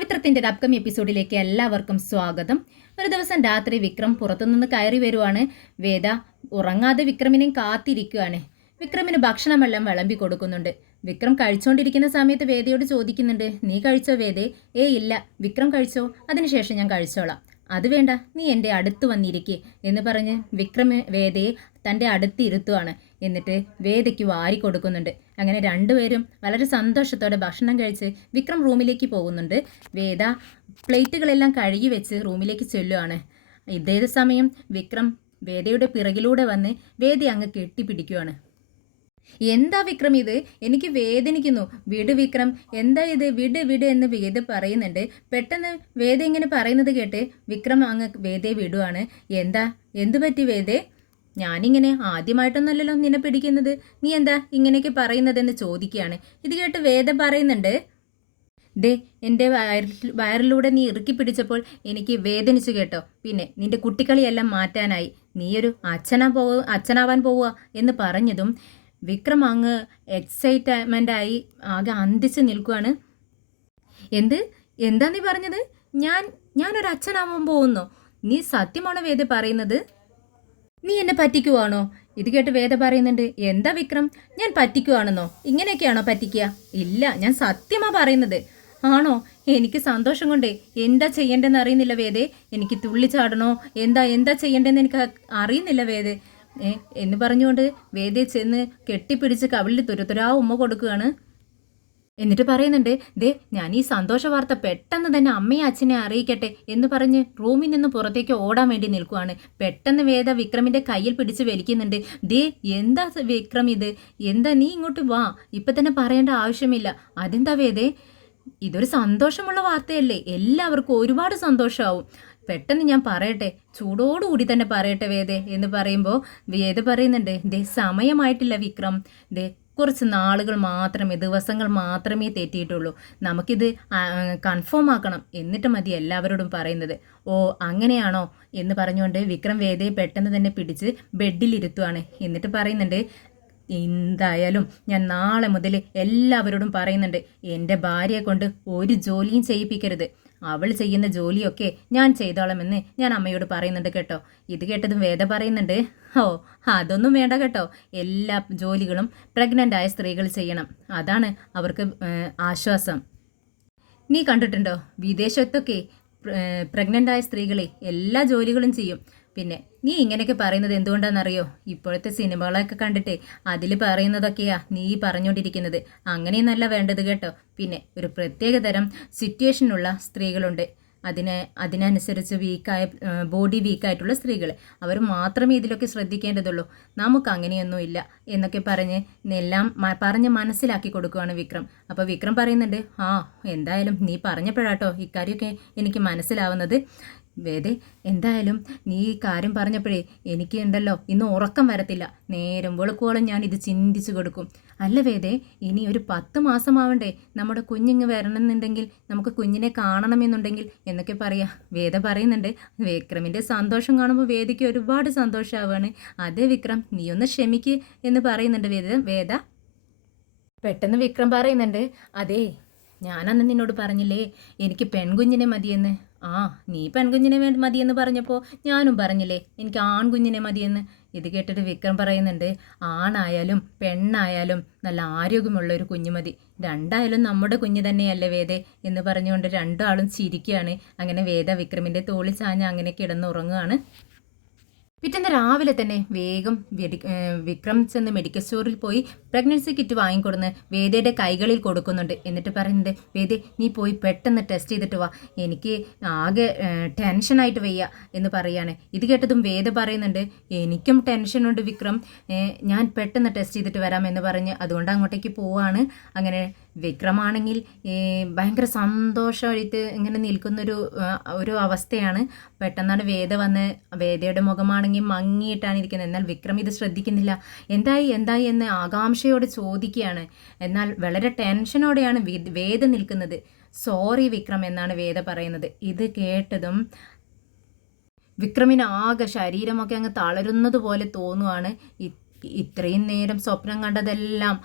പവിത്രത്തിന്റെ upcoming എപ്പിസോഡിലേക്ക് എല്ലാവർക്കും സ്വാഗതം. ഒരു ദിവസം രാത്രി വിക്രം പുറത്തുനിന്ന് കയറി വരുവാണ്. വേദ ഉറങ്ങാതെ വിക്രമിനെയും കാത്തിരിക്കുകയാണ്. വിക്രമിന് ഭക്ഷണമെല്ലാം വിളമ്പി കൊടുക്കുന്നുണ്ട്. വിക്രം കഴിച്ചുകൊണ്ടിരിക്കുന്ന സമയത്ത് വേദയോട് ചോദിക്കുന്നുണ്ട്, നീ കഴിച്ചോ വേദേ? ഇല്ല, വിക്രം കഴിച്ചോ, അതിനുശേഷം ഞാൻ കഴിച്ചോളാം. അത് വേണ്ട, നീ എൻ്റെ അടുത്ത് വന്നിരിക്കേ എന്ന് പറഞ്ഞ് വിക്രം വേദയെ തൻ്റെ അടുത്ത് ഇരുത്തുവാണ്. എന്നിട്ട് വേദയ്ക്ക് വാരി കൊടുക്കുന്നുണ്ട്. അങ്ങനെ രണ്ടുപേരും വളരെ സന്തോഷത്തോടെ ഭക്ഷണം കഴിച്ച് വിക്രം റൂമിലേക്ക് പോകുന്നുണ്ട്. വേദ പ്ലേറ്റുകളെല്ലാം കഴുകി വെച്ച് റൂമിലേക്ക് ചെല്ലുവാണ്. ഇതേ സമയം വിക്രം വേദയുടെ പിറകിലൂടെ വന്ന് വേദയെ അങ്ങ് കെട്ടിപ്പിടിക്കുവാണ്. എന്താ വിക്രം ഇത്? എനിക്ക് വേദനിക്കുന്നു, വിട് വിക്രം, എന്താ ഇത്, വിട് വിട് എന്ന് വേദ പറയുന്നുണ്ട്. പെട്ടെന്ന് വേദ ഇങ്ങനെ പറയുന്നത് കേട്ട് വിക്രം അങ്ങ് വേദയെ വിടുവാണ്. എന്തു പറ്റി വേദേ? ഞാനിങ്ങനെ ആദ്യമായിട്ടൊന്നല്ലല്ലോ നിന്നെ പിടിക്കുന്നത്, നീ എന്താ ഇങ്ങനെയൊക്കെ പറയുന്നതെന്ന് ചോദിക്കുകയാണ്. ഇത് കേട്ട് വേദ പറയുന്നുണ്ട്, ദേ എൻ്റെ വയറിലൂടെ നീ ഇറുക്കി പിടിച്ചപ്പോൾ എനിക്ക് വേദനിച്ചു കേട്ടോ. പിന്നെ നിന്റെ കുട്ടിക്കളിയെല്ലാം മാറ്റാനായി നീയൊരു അച്ഛനാവാൻ പോവുക എന്ന് പറഞ്ഞതും വിക്രം അങ്ങ് എക്സൈറ്റ്മെൻ്റായി ആകെ അന്തിച്ച് നിൽക്കുകയാണ്. എന്താ നീ പറഞ്ഞത്? ഞാനൊരു അച്ഛനാവാൻ പോകുന്നോ? നീ സത്യമാണോ വേദ പറയുന്നത്? നീ എന്നെ പറ്റിക്കുവാണോ? ഇത് കേട്ട് വേദ പറയുന്നുണ്ട്, എന്താ വിക്രം, ഞാൻ പറ്റിക്കുവാണെന്നോ? ഇങ്ങനെയൊക്കെയാണോ പറ്റിക്കുക? ഇല്ല, ഞാൻ സത്യമാ പറയുന്നത്. ആണോ? എനിക്ക് സന്തോഷം കൊണ്ടേ എന്താ ചെയ്യേണ്ടതെന്ന് അറിയുന്നില്ല വേദേ. എനിക്ക് തുള്ളിച്ചാടണോ എന്താ ചെയ്യേണ്ടതെന്ന് എനിക്ക് അറിയുന്നില്ല വേദേ എന്ന് പറഞ്ഞുകൊണ്ട് വേദയെ ചെന്ന് കെട്ടിപ്പിടിച്ച് കവിളിൽ തുരുതുരാ ഉമ്മ കൊടുക്കുകയാണ്. എന്നിട്ട് പറയുന്നുണ്ട്, ദേ ഞാൻ ഈ സന്തോഷ വാർത്ത പെട്ടെന്ന് തന്നെ അമ്മയെ അച്ഛനെ അറിയിക്കട്ടെ എന്ന് പറഞ്ഞ് റൂമിൽ നിന്ന് പുറത്തേക്ക് ഓടാൻ വേണ്ടി നിൽക്കുവാണ്. പെട്ടെന്ന് വേദ വിക്രമിൻ്റെ കയ്യിൽ പിടിച്ച് വലിക്കുന്നുണ്ട്. ദേ എന്താ വിക്രം ഇത്? എന്താ, നീ ഇങ്ങോട്ട് വാ, ഇപ്പം തന്നെ പറയേണ്ട ആവശ്യമില്ല. അതെന്താ വേദേ? ഇതൊരു സന്തോഷമുള്ള വാർത്തയല്ലേ, എല്ലാവർക്കും ഒരുപാട് സന്തോഷമാവും. പെട്ടെന്ന് ഞാൻ പറയട്ടെ, ചൂടോടുകൂടി തന്നെ പറയട്ടെ വേദേ എന്ന് പറയുമ്പോൾ വേദ പറയുന്നുണ്ട്, ദേ സമയമായിട്ടില്ല വിക്രം, ദേ കുറച്ച് നാളുകൾ മാത്രമേ, ദിവസങ്ങൾ മാത്രമേ തെറ്റിയിട്ടുള്ളൂ. നമുക്കിത് കൺഫേം ആക്കണം, എന്നിട്ട് മതി എല്ലാവരോടും പറയുന്നത്. ഓ അങ്ങനെയാണോ എന്ന് പറഞ്ഞുകൊണ്ട് വിക്രം വേദയെ പെട്ടെന്ന് തന്നെ പിടിച്ച് ബെഡിലിരുത്തുവാണ്. എന്നിട്ട് പറയുന്നുണ്ട്, എന്തായാലും ഞാൻ നാളെ മുതൽ എല്ലാവരോടും പറയുന്നുണ്ട്, എൻ്റെ ഭാര്യയെ കൊണ്ട് ഒരു ജോലിയും ചെയ്യിപ്പിക്കരുത്. അവൾ ചെയ്യുന്ന ജോലിയൊക്കെ ഞാൻ ചെയ്തോളാമെന്ന് ഞാൻ അമ്മയോട് പറയുന്നുണ്ട് കേട്ടോ. ഇത് കേട്ടതും വേദ പറയുന്നുണ്ട്, ഓ അതൊന്നും വേണ്ട കേട്ടോ, എല്ലാ ജോലികളും പ്രഗ്നൻ്റ് ആയ സ്ത്രീകൾ ചെയ്യണം, അതാണ് അവർക്ക് ആശ്വാസം. നീ കണ്ടിട്ടുണ്ടോ, വിദേശത്തൊക്കെ പ്രഗ്നൻ്റ് ആയ സ്ത്രീകളെ എല്ലാ ജോലികളും ചെയ്യും. പിന്നെ നീ ഇങ്ങനെയൊക്കെ പറയുന്നത് എന്തുകൊണ്ടാണെന്നറിയോ? ഇപ്പോഴത്തെ സിനിമകളൊക്കെ കണ്ടിട്ട് അതിൽ പറയുന്നതൊക്കെയാ നീ പറഞ്ഞുകൊണ്ടിരിക്കുന്നത്. അങ്ങനെയൊന്നല്ല വേണ്ടത് കേട്ടോ. പിന്നെ ഒരു പ്രത്യേക തരം സിറ്റുവേഷനുള്ള സ്ത്രീകളുണ്ട്, അതിനനുസരിച്ച് ബോഡി വീക്കായിട്ടുള്ള സ്ത്രീകൾ, അവർ മാത്രമേ ഇതിലൊക്കെ ശ്രദ്ധിക്കേണ്ടതുള്ളൂ. നമുക്ക് അങ്ങനെയൊന്നുമില്ല എന്നൊക്കെ എല്ലാം പറഞ്ഞ് മനസ്സിലാക്കി കൊടുക്കുകയാണ് വിക്രം. അപ്പോൾ വിക്രം പറയുന്നുണ്ട്, എന്തായാലും നീ പറഞ്ഞപ്പോഴാട്ടോ ഇക്കാര്യമൊക്കെ എനിക്ക് മനസ്സിലാവുന്നത്. വേദേ, എന്തായാലും നീ ഈ കാര്യം പറഞ്ഞപ്പോഴേ എനിക്ക് ഉണ്ടല്ലോ ഇന്ന് ഉറക്കം വരത്തില്ല, നേരം വെളുക്കോളം ഞാൻ ഇത് ചിന്തിച്ചു കൊടുക്കും. അല്ല വേദേ, ഇനി ഒരു 10 മാസമാവണ്ടേ നമ്മുടെ കുഞ്ഞിങ്ങ് വരണമെന്നുണ്ടെങ്കിൽ, നമുക്ക് കുഞ്ഞിനെ കാണണമെന്നുണ്ടെങ്കിൽ എന്നൊക്കെ വേദ പറയുന്നുണ്ട്. വിക്രമിൻ്റെ സന്തോഷം കാണുമ്പോൾ വേദയ്ക്ക് ഒരുപാട് സന്തോഷമാവുകയാണ്. അതേ വിക്രം, നീ ഒന്ന് ക്ഷമിക്ക് എന്ന് പറയുന്നുണ്ട് വേദ. പെട്ടെന്ന് വിക്രം പറയുന്നുണ്ട്, അതേ ഞാനന്ന് നിന്നോട് പറഞ്ഞില്ലേ എനിക്ക് പെൺകുഞ്ഞിനെ മതിയെന്ന്. നീ പെൺകുഞ്ഞിനെ മതിയെന്ന് പറഞ്ഞപ്പോൾ ഞാനും പറഞ്ഞില്ലേ എനിക്ക് ആൺകുഞ്ഞിനെ മതിയെന്ന്. ഇത് കേട്ടിട്ട് വിക്രം പറയുന്നുണ്ട്, ആണായാലും പെണ്ണായാലും നല്ല ആരോഗ്യമുള്ള ഒരു കുഞ്ഞു മതി, രണ്ടായാലും നമ്മുടെ കുഞ്ഞ് തന്നെയല്ലേ വേദേ എന്ന് പറഞ്ഞുകൊണ്ട് രണ്ടാളും ചിരിക്കുകയാണ്. അങ്ങനെ വേദ വിക്രമിൻ്റെ തോളിൽ ചാഞ്ഞ് അങ്ങനെ കിടന്നുറങ്ങുകയാണ്. പിറ്റേന്ന് രാവിലെ തന്നെ വേഗം വിക്രം ചെന്ന് മെഡിക്കൽ സ്റ്റോറിൽ പോയി പ്രഗ്നൻസി കിറ്റ് വാങ്ങിക്കൊടുന്ന് വേദയുടെ കൈകളിൽ കൊടുക്കുന്നുണ്ട്. എന്നിട്ട് പറയുന്നുണ്ട്, വേദ നീ പോയി പെട്ടെന്ന് ടെസ്റ്റ് ചെയ്തിട്ട് വാ, എനിക്ക് ആകെ ടെൻഷനായിട്ട് വയ്യ എന്ന് പറയാണ്. ഇത് കേട്ടതും വേദ പറയുന്നുണ്ട്, എനിക്കും ടെൻഷനുണ്ട് വിക്രം, ഞാൻ പെട്ടെന്ന് ടെസ്റ്റ് ചെയ്തിട്ട് വരാം എന്ന് പറഞ്ഞ് അതുകൊണ്ട് അങ്ങോട്ടേക്ക് പോവാണ്. അങ്ങനെ വിക്രമാണെങ്കിൽ ഭയങ്കര സന്തോഷമായിട്ട് ഇങ്ങനെ നിൽക്കുന്നൊരു അവസ്ഥയാണ്. പെട്ടെന്നാണ് വേദ വന്ന്, വേദയുടെ മുഖമാണെങ്കിൽ മങ്ങിയിട്ടാണ് ഇരിക്കുന്നത്. എന്നാൽ വിക്രം ഇത് ശ്രദ്ധിക്കുന്നില്ല. എന്തായി എന്ന് ആകാംക്ഷയോട് ചോദിക്കുകയാണ്. എന്നാൽ വളരെ ടെൻഷനോടെയാണ് വേദ നിൽക്കുന്നത്. സോറി വിക്രം എന്നാണ് വേദ പറയുന്നത്. ഇത് കേട്ടതും വിക്രമിന് ആകെ ശരീരമൊക്കെ അങ്ങ് തളരുന്നത് പോലെ തോന്നുവാണ്. ഇത്രയും നേരം സ്വപ്നം കണ്ടതെല്ലാം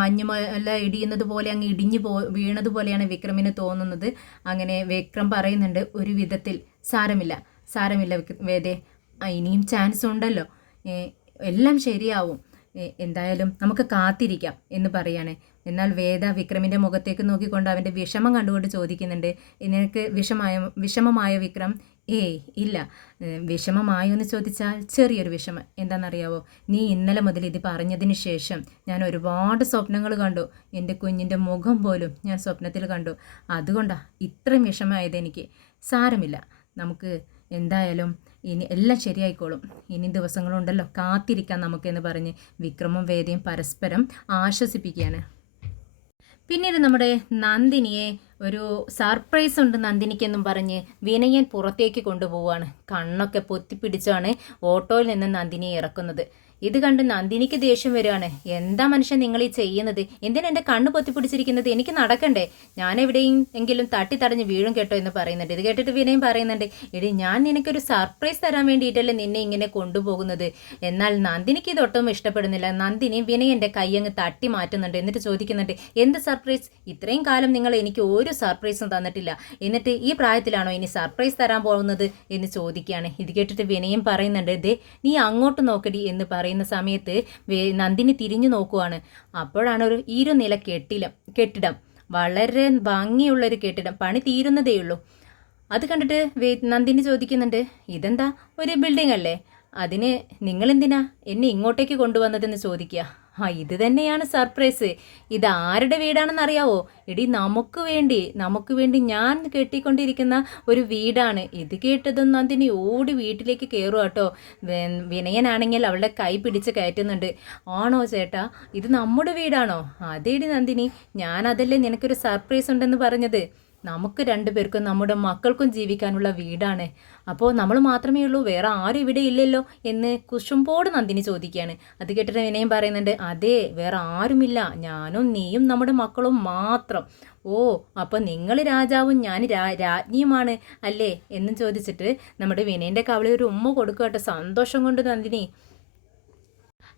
മഞ്ഞുമല ഇടിയുന്നത് പോലെ അങ്ങ് ഇടിഞ്ഞു വീണതുപോലെയാണ് വിക്രമിന് തോന്നുന്നത്. അങ്ങനെ വിക്രം പറയുന്നുണ്ട്, ഒരു വിധത്തിൽ സാരമില്ല സാരമില്ല വേദേ, ഇനിയും ചാൻസ് ഉണ്ടല്ലോ, എല്ലാം ശരിയാവും, എന്തായാലും നമുക്ക് കാത്തിരിക്കാം എന്ന് പറയാണ്. എന്നാൽ വേദ വിക്രമിൻ്റെ മുഖത്തേക്ക് നോക്കിക്കൊണ്ട് അവൻ്റെ വിഷമം കണ്ടുകൊണ്ട് ചോദിക്കുന്നുണ്ട്, നിനക്ക് വിഷമമായ വിക്രം? ഏയ് ഇല്ല. വിഷമമായോ എന്ന് ചോദിച്ചാൽ ചെറിയൊരു വിഷമം. എന്താണെന്നറിയാവോ, നീ ഇന്നലെ മുതൽ ഇത് പറഞ്ഞതിന് ശേഷം ഞാൻ ഒരുപാട് സ്വപ്നങ്ങൾ കണ്ടു. എൻ്റെ കുഞ്ഞിൻ്റെ മുഖം പോലും ഞാൻ സ്വപ്നത്തിൽ കണ്ടു. അതുകൊണ്ടാണ് ഇത്രയും വിഷമമായത് എനിക്ക്. സാരമില്ല, നമുക്ക് എന്തായാലും ഇനി എല്ലാം ശരിയായിക്കോളും, ഇനി ദിവസങ്ങളുണ്ടല്ലോ, കാത്തിരിക്കാം നമുക്കെന്ന് പറഞ്ഞ് വിക്രമും വേദയും പരസ്പരം ആശ്വസിപ്പിക്കുകയാണ്. പിന്നീട് നമ്മുടെ നന്ദിനിയെ ഒരു സർപ്രൈസ് ഉണ്ട് നന്ദിനിക്കെന്നും പറഞ്ഞ് വിനയൻ പുറത്തേക്ക് കൊണ്ടുപോവുകയാണ്. കണ്ണൊക്കെ പൊത്തിപ്പിടിച്ചാണ് ഓട്ടോയിൽ നിന്ന് നന്ദിനിയെ ഇറക്കുന്നത്. ഇത് കണ്ട് നന്ദിനിക്ക് ദേഷ്യം വരികയാണ്. എന്താ മനുഷ്യൻ നിങ്ങൾ ഈ ചെയ്യുന്നത്? എന്തിനാ എൻ്റെ കണ്ണ് പൊത്തിപ്പിടിച്ചിരിക്കുന്നത്? എനിക്ക് നടക്കണ്ടേ? ഞാൻ എവിടെയും എങ്കിലും തട്ടി തടഞ്ഞ് വീഴും കേട്ടോ എന്ന് പറയുന്നുണ്ട്. ഇത് കേട്ടിട്ട് വിനയം പറയുന്നുണ്ട്, എടി ഞാൻ നിനക്കൊരു സർപ്രൈസ് തരാൻ വേണ്ടിയിട്ടല്ലേ നിന്നെ ഇങ്ങനെ കൊണ്ടുപോകുന്നത്. എന്നാൽ നന്ദിനിക്ക് ഇതൊട്ടും ഇഷ്ടപ്പെടുന്നില്ല. നന്ദിനി വിനയൻ്റെ കൈയങ്ങ് തട്ടി മാറ്റുന്നുണ്ട്. എന്നിട്ട് ചോദിക്കുന്നുണ്ട്, എന്ത് സർപ്രൈസ്? ഇത്രയും കാലം നിങ്ങൾ എനിക്ക് ഒരു സർപ്രൈസും തന്നിട്ടില്ല, എന്നിട്ട് ഈ പ്രായത്തിലാണോ ഇനി സർപ്രൈസ് തരാൻ പോകുന്നത് എന്ന് ചോദിക്കുകയാണ്. ഇത് കേട്ടിട്ട് വിനയം പറയുന്നുണ്ട്, ദേ നീ അങ്ങോട്ട് നോക്കടി എന്ന് പറയുന്ന സമയത്ത് നന്ദിനി തിരിഞ്ഞു നോക്കുവാണ്. അപ്പോഴാണ് ഒരു ഇരുനില കെട്ടിടം, വളരെ ഭംഗിയുള്ളൊരു കെട്ടിടം, പണി തീരുന്നതേയുള്ളൂ. അത് കണ്ടിട്ട് നന്ദിനി ചോദിക്കുന്നുണ്ട്, ഇതെന്താ ഒരു ബിൽഡിംഗ് അല്ലേ, അതിന് നിങ്ങളെന്തിനാ എന്നെ ഇങ്ങോട്ടേക്ക് കൊണ്ടുവന്നതെന്ന് ചോദിക്കുക. ഇത് തന്നെയാണ് സർപ്രൈസ്. ഇത് ആരുടെ വീടാണെന്ന് അറിയാവോ? എടി നമുക്ക് വേണ്ടി ഞാൻ കെട്ടിക്കൊണ്ടിരിക്കുന്ന ഒരു വീടാണ്. ഇത് കേട്ടതും നന്ദിനി ഓടി വീട്ടിലേക്ക് കയറുക കേട്ടോ. വിനയനാണെങ്കിൽ അവളുടെ കൈ പിടിച്ച് കയറ്റുന്നുണ്ട്. ആണോ ചേട്ടാ, ഇത് നമ്മുടെ വീടാണോ? അതേടി നന്ദിനി, ഞാനതല്ലേ നിനക്കൊരു സർപ്രൈസ് ഉണ്ടെന്ന് പറഞ്ഞത്. നമുക്ക് രണ്ടുപേർക്കും നമ്മുടെ മക്കൾക്കും ജീവിക്കാനുള്ള വീടാണ്. അപ്പോൾ നമ്മൾ മാത്രമേ ഉള്ളൂ, വേറെ ആരും ഇവിടെ ഇല്ലല്ലോ എന്ന് കുശുമ്പോട് നന്ദിനി ചോദിക്കുകയാണ്. അത് കേട്ടിട്ട് വിനയം പറയുന്നുണ്ട്, അതെ വേറെ ആരുമില്ല, ഞാനും നീയും നമ്മുടെ മക്കളും മാത്രം. ഓ, അപ്പോൾ നിങ്ങൾ രാജാവും ഞാൻ രാജ്ഞിയുമാണ് അല്ലേ എന്നും ചോദിച്ചിട്ട് നമ്മുടെ വിനയൻ്റെ കവളിൽ ഒരു ഉമ്മ കൊടുക്കുക കേട്ടോ, സന്തോഷം കൊണ്ട് നന്ദിനി.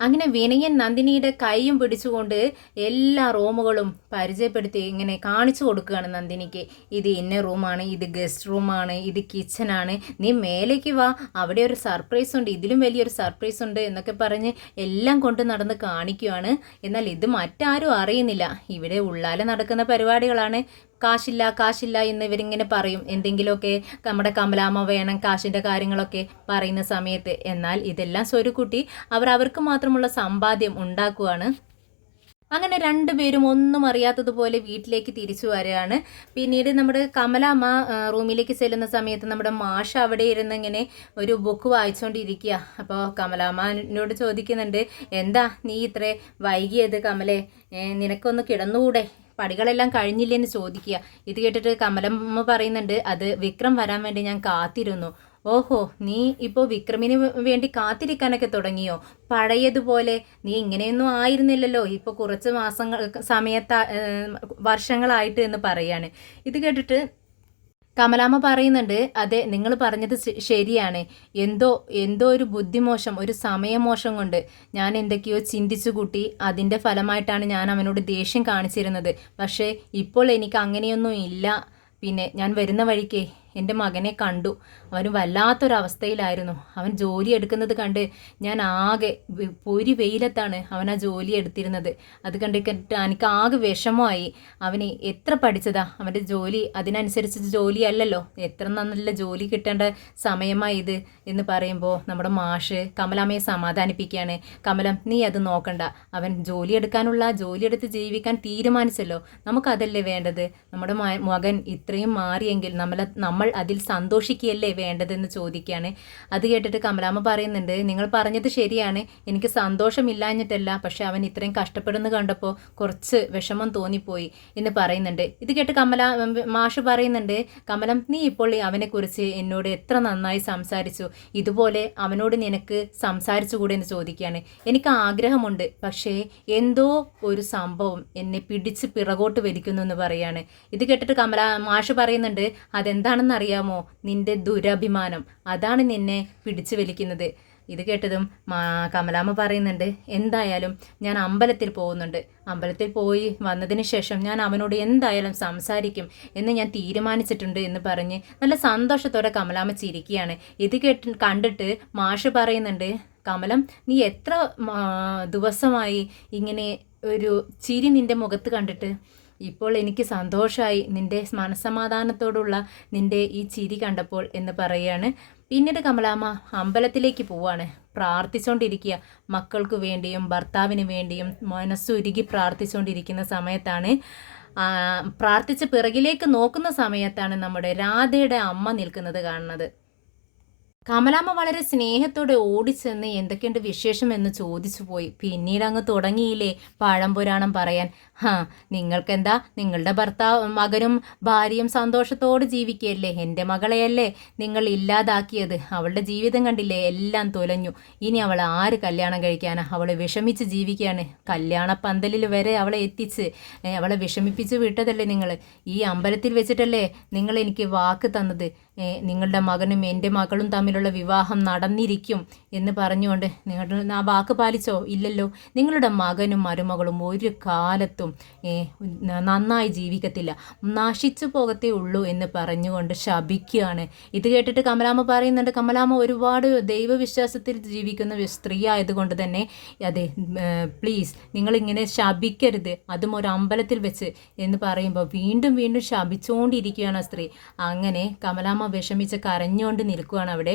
അങ്ങനെ വിനയൻ നന്ദിനിയുടെ കൈയും പിടിച്ചുകൊണ്ട് എല്ലാ റൂമുകളും പരിചയപ്പെടുത്തി ഇങ്ങനെ കാണിച്ചു കൊടുക്കുകയാണ് നന്ദിനിക്ക്. ഇത് ഇന്ന റൂമാണ്, ഇത് ഗസ്റ്റ് റൂമാണ്, ഇത് കിച്ചനാണ്, നീ മേലേക്ക് വാ, അവിടെ ഒരു സർപ്രൈസ് ഉണ്ട്, ഇതിലും വലിയൊരു സർപ്രൈസ് ഉണ്ട് എന്നൊക്കെ പറഞ്ഞ് എല്ലാം കൊണ്ട് നടന്ന് കാണിക്കുകയാണ്. എന്നാൽ ഇത് മറ്റാരും അറിയുന്നില്ല. ഇവിടെ ഉള്ളാലെ നടക്കുന്ന പരിപാടികളാണ്. കാശില്ല എന്ന് ഇവരിങ്ങനെ പറയും, എന്തെങ്കിലുമൊക്കെ നമ്മുടെ കമലാമ്മ വേണം കാശിൻ്റെ കാര്യങ്ങളൊക്കെ പറയുന്ന സമയത്ത്. എന്നാൽ ഇതെല്ലാം സ്വരുക്കുട്ടി അവർക്ക് മാത്രമുള്ള സമ്പാദ്യം ഉണ്ടാക്കുകയാണ്. അങ്ങനെ രണ്ടുപേരും ഒന്നും അറിയാത്തതുപോലെ വീട്ടിലേക്ക് തിരിച്ചു വരികയാണ്. പിന്നീട് നമ്മുടെ കമലാമ്മ റൂമിലേക്ക് ചെല്ലുന്ന സമയത്ത് നമ്മുടെ മാഷ അവിടെ ഇരുന്ന് ഇങ്ങനെ ഒരു ബുക്ക് വായിച്ചുകൊണ്ടിരിക്കുക. അപ്പോൾ കമലാമ്മനോട് ചോദിക്കുന്നുണ്ട്, എന്താ നീ ഇത്രേ വൈകിയത് കമലേ, നിനക്കൊന്ന് കിടന്നുകൂടെ, പടികളെല്ലാം കഴിഞ്ഞില്ലെന്ന് ചോദിക്കുക. ഇത് കേട്ടിട്ട് കമലമ്മ പറയുന്നുണ്ട്, അത് വിക്രം വരാൻ വേണ്ടി ഞാൻ കാത്തിരുന്നു. ഓഹോ, നീ ഇപ്പോൾ വിക്രമിന് വേണ്ടി കാത്തിരിക്കാനൊക്കെ തുടങ്ങിയോ? പഴയതുപോലെ നീ ഇങ്ങനെയൊന്നും ആയിരുന്നില്ലല്ലോ ഇപ്പോൾ കുറച്ച് വർഷങ്ങളായിട്ട് എന്ന് പറയാണ്. ഇത് കേട്ടിട്ട് കമലാമ്മ പറയുന്നുണ്ട്, അതെ നിങ്ങൾ പറഞ്ഞത് ശരിയാണ്, എന്തോ ഒരു ബുദ്ധിമോശം, ഒരു സമയമോശം കൊണ്ട് ഞാൻ എന്തൊക്കെയോ ചിന്തിച്ചു കൂട്ടി. അതിൻ്റെ ഫലമായിട്ടാണ് ഞാൻ അവനോട് ദേഷ്യം കാണിച്ചിരുന്നത്. പക്ഷേ ഇപ്പോൾ എനിക്ക് അങ്ങനെയൊന്നും ഇല്ല. പിന്നെ ഞാൻ വരുന്ന വഴിക്ക് എൻ്റെ മകനെ കണ്ടു. അവന് വല്ലാത്തൊരവസ്ഥയിലായിരുന്നു. അവൻ ജോലി എടുക്കുന്നത് കണ്ട് ഞാൻ ആകെ പൊരി വെയിലത്താണ് അവൻ ആ ജോലി എടുത്തിരുന്നത്. അത് കണ്ടിട്ട് എനിക്ക് ആകെ വിഷമമായി. അവന് എത്ര പഠിച്ചതാ, അവൻ്റെ ജോലി അതിനനുസരിച്ച് ജോലിയല്ലല്ലോ, എത്ര നല്ല ജോലി കിട്ടേണ്ട സമയമായി ഇത് എന്ന് പറയുമ്പോൾ നമ്മുടെ മാഷ് കമലാമ്മയെ സമാധാനിപ്പിക്കുകയാണ്. കമലം, നീ അത് നോക്കണ്ട, അവൻ ജോലി എടുത്ത് ജീവിക്കാൻ തീരുമാനിച്ചല്ലോ, നമുക്കതല്ലേ വേണ്ടത്. നമ്മുടെ മകൻ ഇത്രയും മാറിയെങ്കിൽ നമ്മൾ അതിൽ സന്തോഷിക്കുകയല്ലേ വേണ്ടതെന്ന് ചോദിക്കുകയാണ്. അത് കേട്ടിട്ട് കമലാമ്മ പറയുന്നുണ്ട്, നിങ്ങൾ പറഞ്ഞത് ശരിയാണ്, എനിക്ക് സന്തോഷമില്ലാഞ്ഞിട്ടല്ല, പക്ഷെ അവൻ ഇത്രയും കഷ്ടപ്പെടുന്നു കണ്ടപ്പോൾ കുറച്ച് വിഷമം തോന്നിപ്പോയി എന്ന് പറയുന്നുണ്ട്. ഇത് കേട്ട് മാഷ് പറയുന്നുണ്ട്, കമലം നീ ഇപ്പോൾ അവനെക്കുറിച്ച് എന്നോട് എത്ര നന്നായി സംസാരിച്ചു, ഇതുപോലെ അവനോട് നിനക്ക് സംസാരിച്ചുകൂടെ എന്ന് ചോദിക്കുകയാണ്. എനിക്ക് ആഗ്രഹമുണ്ട്, പക്ഷേ എന്തോ ഒരു സംഭവം എന്നെ പിടിച്ച് പിറകോട്ട് വലിക്കുന്നു എന്ന് പറയാണ്. ഇത് കേട്ടിട്ട് മാഷ് പറയുന്നുണ്ട്, അതെന്താണെന്ന് അറിയാമോ, നിന്റെ ദുരഭിമാനം, അതാണ് നിന്നെ പിടിച്ചു വലിക്കുന്നത്. ഇത് കേട്ടതും കമലാമ്മ പറയുന്നുണ്ട്, എന്തായാലും ഞാൻ അമ്പലത്തിൽ പോകുന്നുണ്ട്, അമ്പലത്തിൽ പോയി വന്നതിന് ശേഷം ഞാൻ അവനോട് എന്തായാലും സംസാരിക്കും എന്ന് ഞാൻ തീരുമാനിച്ചിട്ടുണ്ട് എന്ന് പറഞ്ഞ് നല്ല സന്തോഷത്തോടെ കമലാമ്മ ചിരിക്കുകയാണ്. ഇത് കണ്ടിട്ട് മാഷ് പറയുന്നുണ്ട്, കമലം നീ എത്ര ദിവസമായി ഇങ്ങനെ ഒരു ചിരി നിന്റെ മുഖത്ത് കണ്ടിട്ട്? ഇപ്പോൾ എനിക്ക് സന്തോഷമായി നിന്റെ മനസ്സമാധാനത്തോടുള്ള നിന്റെ ഈ ചിരി കണ്ടപ്പോൾ എന്ന് പറയുകയാണ്. പിന്നീട് കമലാമ്മ അമ്പലത്തിലേക്ക് പോവാണ്. പ്രാർത്ഥിച്ചുകൊണ്ടിരിക്കുക, മക്കൾക്ക് വേണ്ടിയും ഭർത്താവിന് വേണ്ടിയും മനസ്സുരുകി പ്രാർത്ഥിച്ചുകൊണ്ടിരിക്കുന്ന സമയത്താണ്, പ്രാർത്ഥിച്ച് പിറകിലേക്ക് നോക്കുന്ന സമയത്താണ് നമ്മുടെ രാധയുടെ അമ്മ നിൽക്കുന്നത് കാണുന്നത്. കമലാമ്മ വളരെ സ്നേഹത്തോടെ ഓടിച്ചെന്ന് എന്തൊക്കെയുണ്ട് വിശേഷം എന്ന് ചോദിച്ചു പോയി. പിന്നീട് അങ്ങ് തുടങ്ങിയില്ലേ പഴംപുരാണം പറയാൻ. നിങ്ങൾക്കെന്താ, നിങ്ങളുടെ മകനും ഭാര്യയും സന്തോഷത്തോടെ ജീവിക്കുകയല്ലേ, എൻ്റെ മകളെയല്ലേ നിങ്ങൾ ഇല്ലാതാക്കിയത്, അവളുടെ ജീവിതം കണ്ടില്ലേ, എല്ലാം തുലഞ്ഞു, ഇനി അവൾ ആര് കല്യാണം കഴിക്കാനാ, അവൾ വിഷമിച്ച് ജീവിക്കുകയാണ്, കല്യാണ പന്തലിൽ വരെ അവളെ എത്തിച്ച് അവളെ വിഷമിപ്പിച്ച് വിട്ടതല്ലേ നിങ്ങൾ, ഈ അമ്പലത്തിൽ വെച്ചിട്ടല്ലേ നിങ്ങൾ എനിക്ക് വാക്ക് തന്നത്, നിങ്ങളുടെ മകനും എൻ്റെ മകളും തമ്മിലുള്ള വിവാഹം നടന്നിരിക്കും എന്ന് പറഞ്ഞുകൊണ്ട് നിങ്ങൾ ആ വാക്ക് പാലിച്ചോ? ഇല്ലല്ലോ. നിങ്ങളുടെ മകനും മരുമകളും ഒരു കാലത്തും നന്നായി ജീവിക്കത്തില്ല, നശിച്ചു പോകത്തേ ഉള്ളൂ എന്ന് പറഞ്ഞുകൊണ്ട് ശപിക്കുകയാണ്. ഇത് കേട്ടിട്ട് കമലാമ്മ പറയുന്നുണ്ട്, കമലാമ്മ ഒരുപാട് ദൈവവിശ്വാസത്തിൽ ജീവിക്കുന്ന സ്ത്രീ ആയതുകൊണ്ട് തന്നെ അതെ പ്ലീസ് നിങ്ങളിങ്ങനെ ശപിക്കരുത്, അതും ഒരു അമ്പലത്തിൽ വെച്ച് എന്ന് പറയുമ്പോൾ വീണ്ടും വീണ്ടും ശപിച്ചുകൊണ്ടിരിക്കുകയാണ് സ്ത്രീ. അങ്ങനെ കമലാമ്മ വിഷമിച്ച് കരഞ്ഞുകൊണ്ട് നിൽക്കുകയാണ് അവിടെ.